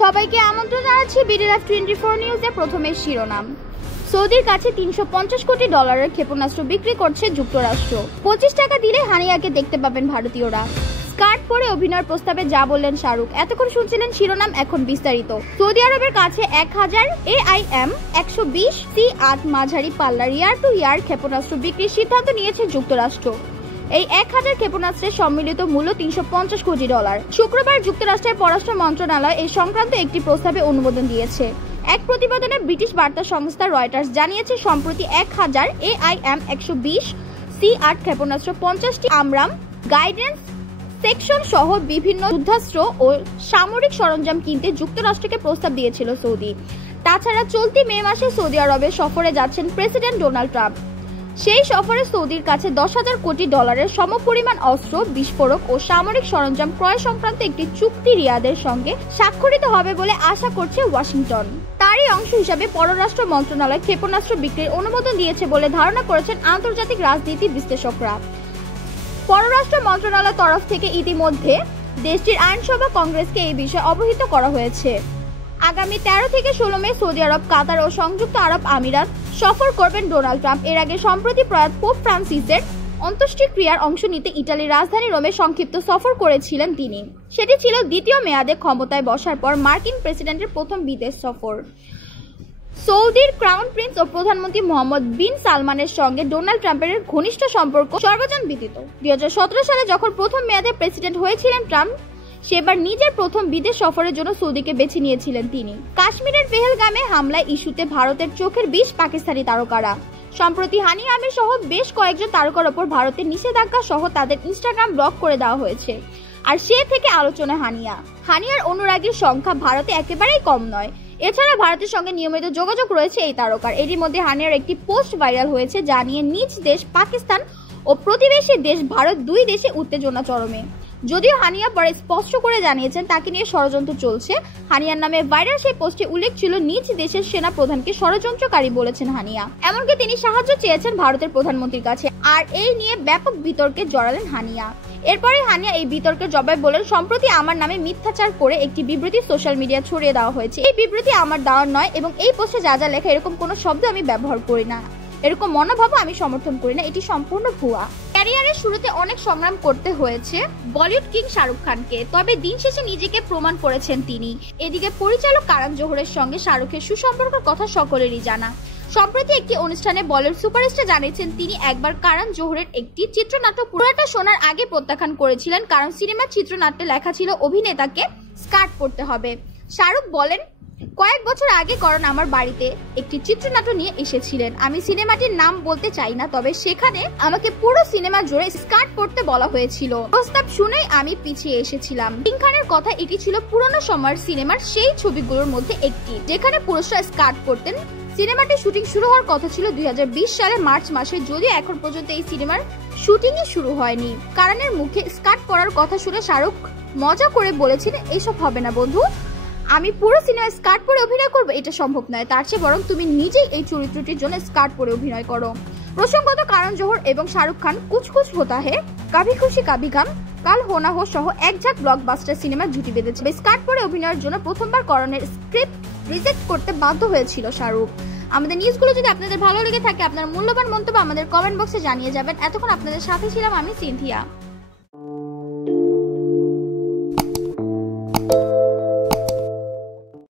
সবাইকে আমন্ত্রণ জানাচ্ছি বিডি লাইভ 24 নিউজে। প্রথমে শিরোনাম। সৌদির কাছে 350 কোটি ডলারের ক্ষেপণাস্ত্র বিক্রি করছে যুক্তরাষ্ট্র। 25 টাকা দিলে হানিয়াকে দেখতে পাবেন ভারতীয়রা। স্কার্ট পরে অভিনয়ের প্রস্তাবে যা বললেন শাহরুখ। এতক্ষণ শুনছিলেন শিরোনাম, এখন বিস্তারিত। সৌদি আরবের কাছে 1000 AIM 120 C8 মাঝারি পাল্লার ইয়ার টু ইয়ার ক্ষেপণাস্ত্র বিক্রির সিদ্ধান্ত নিয়েছে যুক্তরাষ্ট্র। এই 1000 ক্ষেপণাস্ত্রের সম্মিলিত মূল্য 350 কোটি ডলার। শুক্রবার যুক্তরাষ্ট্রের পররাষ্ট্র মন্ত্রণালয় এই সংক্রান্ত একটি প্রস্তাবে অনুমোদন দিয়েছে। এক প্রতিবেদনে ব্রিটিশ বার্তা সংস্থা রয়টার্স জানিয়েছে, সম্প্রতি 1000 AIM 120 C8 ক্ষেপণাস্ত্র, 50টি আমরাম গাইডেন্স সেকশন সহ বিভিন্ন যুদ্ধাস্ত্র ও সামরিক সরঞ্জাম কিনতে যুক্তরাষ্ট্রকে প্রস্তাব দিয়েছিল সৌদি। তাছাড়া চলতি মে মাসে সৌদি আরবে সফরে যাচ্ছেন প্রেসিডেন্ট ডোনাল্ড ট্রাম্প। সেই সফরে সৌদির কাছে 10,000 কোটি ডলারের সমপরিমাণ অস্ত্র, বিস্ফোরক ও সামরিক সরঞ্জাম ক্রয় সংক্রান্ত একটি চুক্তি রিয়াদের সঙ্গে স্বাক্ষরিত হবে বলে আশা করছে ওয়াশিংটন। তারই অংশ হিসাবে পররাষ্ট্র মন্ত্রণালয় ক্ষেপণাস্ত্র বিক্রির অনুমোদন দিয়েছে বলে ধারণা করেছেন আন্তর্জাতিক রাজনীতি বিশ্লেষকরা। পররাষ্ট্র মন্ত্রণালয়ের তরফ থেকে ইতিমধ্যে দেশটির আইনসভা কংগ্রেসকে এই বিষয়ে অবহিত করা হয়েছে। আগামী 13 থেকে 16 মে সৌদি আরব, কাতার ও সংযুক্ত আরব আমিরাত সফর করবেন ডোনাল্ড ট্রাম্প। এর আগে সম্প্রতি প্রয়াত পোপ ফ্রান্সিসের অন্ত্যেষ্টিক্রিয়ার অংশ নিতে ইতালির রাজধানী রোমে সংক্ষিপ্ত সফর করেছিলেন তিনি। সেটি ছিল দ্বিতীয় মেয়াদে ক্ষমতায় বসার পর মার্কিন প্রেসিডেন্টের প্রথম বিদেশ সফর। সৌদির ক্রাউন প্রিন্স ও প্রধানমন্ত্রী মোহাম্মদ বিন সালমানের সঙ্গে ডোনাল্ড ট্রাম্পের ঘনিষ্ঠ সম্পর্ক সর্বজন বিদিত। 2017 সালে যখন প্রথম মেয়াদে প্রেসিডেন্ট হয়েছিলেন ট্রাম্প, সেবার নিজের প্রথম বিদেশ সফরের জন্য সৌদিকে বেছে নিয়েছিলেন তিনি। কাশ্মীরের পেহেলগামে হামলায় ইস্যুতে ভারতের চোখের বিষ পাকিস্তানি তারকারা। সম্প্রতি হানিয়া আমির সহ বেশ কয়েকজন তারকার ওপর ভারতের নিষেধাজ্ঞা সহ তাদের ইনস্টাগ্রাম ব্লক করে দেওয়া হয়েছে। আর সে থেকে আলোচনা হানিয়ার অনুরাগীর সংখ্যা ভারতে একেবারেই কম নয়। এছাড়া ভারতের সঙ্গে নিয়মিত যোগাযোগ রয়েছে এই তারকার। এরই মধ্যে হানিয়ার একটি পোস্ট ভাইরাল হয়েছে, যা নিয়ে নিজ দেশ পাকিস্তান ও প্রতিবেশী দেশ ভারত দুই দেশে উত্তেজনা চরমে। যদিও হানিয়া পরে স্পষ্ট করে জানিয়েছেন তাকে নিয়ে ষড়যন্ত্র চলছে। হানিয়ার নামে ভাইরাল সেই পোস্টে উল্লেখ ছিল নিজ দেশের সেনা প্রধানকে ষড়যন্ত্রকারী বলেছেন হানিয়া। এমনকি তিনি সাহায্য চেয়েছেন ভারতের প্রধানমন্ত্রীর কাছে। আর এই নিয়ে ব্যাপক বিতর্কে জড়ালেন হানিয়া। এরপরে হানিয়া এই বিতর্কের জবাব বলেন, সম্প্রতি আমার নামে মিথ্যাচার করে একটি বিবৃতি সোশ্যাল মিডিয়া ছড়িয়ে দেওয়া হয়েছে। এই বিবৃতি আমার দেওয়ার নয় এবং এই পোস্টে যা যা লেখা এরকম কোনো শব্দ আমি ব্যবহার করি না, এরকম মনোভাব আমি সমর্থন করি না, এটি সম্পূর্ণ ভুয়া। ক্যারিয়ারের শুরুতে অনেক সংগ্রাম করতে হয়েছে বলিউড কিং শাহরুখ খানকে, তবে দিন শেষে নিজেকে প্রমাণ করেছেন তিনি। এদিকে পরিচালক কারণ জোহরের সঙ্গে শাহরুখের সুসম্পর্কের কথা সকলেরই জানা। সম্প্রতি একটি অনুষ্ঠানে বলিউড সুপারস্টার জানিয়েছেন তিনি একবার কারণ জোহরের একটি চিত্রনাট্য পুরোটা শোনার আগে প্রত্যাখ্যান করেছিলেন, কারণ সিনেমার চিত্রনাট্যে লেখা ছিল অভিনেতাকে স্কার্ট পরতে হবে। শাহরুখ বলেন, কয়েক বছর আগে করণ আমার বাড়িতে একটি চিত্রনাট্য নিয়ে এসেছিলেন। আমি সিনেমাটির নাম বলতে চাই না, তবে সেখানে আমাকে পুরো সিনেমা জুড়ে স্কার্ট পরতে বলা হয়েছিল। প্রস্তাব শুনেই আমি পিছিয়ে এসেছিলাম। কিং খানের কথা, এটি ছিল পুরনো সময়ের সিনেমার সেই ছবিগুলোর মধ্যে একটি যেখানে পুরুষরা স্কার্ট পরতেন। সিনেমাটির শুটিং শুরু হওয়ার কথা ছিল 2020 সালে মার্চ মাসে, যদিও এখন পর্যন্ত এই সিনেমার শুটিংই শুরু হয়নি। কারণের মুখে স্কার্ট পরার কথা শুনে শাহরুখ মজা করে বলেছেন, এসব হবে না বন্ধু, আমি পুরো সিনেমায় স্কার্ট পরে অভিনয় করবো, এটা সম্ভব নয়। তার চেয়ে বরং তুমি নিজেই এই চরিত্রটির জন্য স্কার্ট পরে অভিনয় করো। প্রসঙ্গত কারণ জোহর এবং শাহরুখ খান কুছ কুছ হোতা হে, কাভি খুশি কাভি গাম, কাল হো না হো সহ একঝাঁক ব্লকবাস্টার সিনেমা জুটি বেঁধেছে। স্কার্ট পরে অভিনয়ের জন্য প্রথমবার করণের স্ক্রিপ্ট রিজেক্ট করতে বাধ্য হয়েছিল শাহরুখ। আমাদের নিউজগুলো যদি আপনাদের ভালো লেগে থাকে, আপনার মূল্যবান মন্তব্য আমাদের কমেন্ট বক্সে জানিয়ে যাবেন। এতক্ষণ আপনাদের সাথে ছিলাম আমি সিনথিয়া।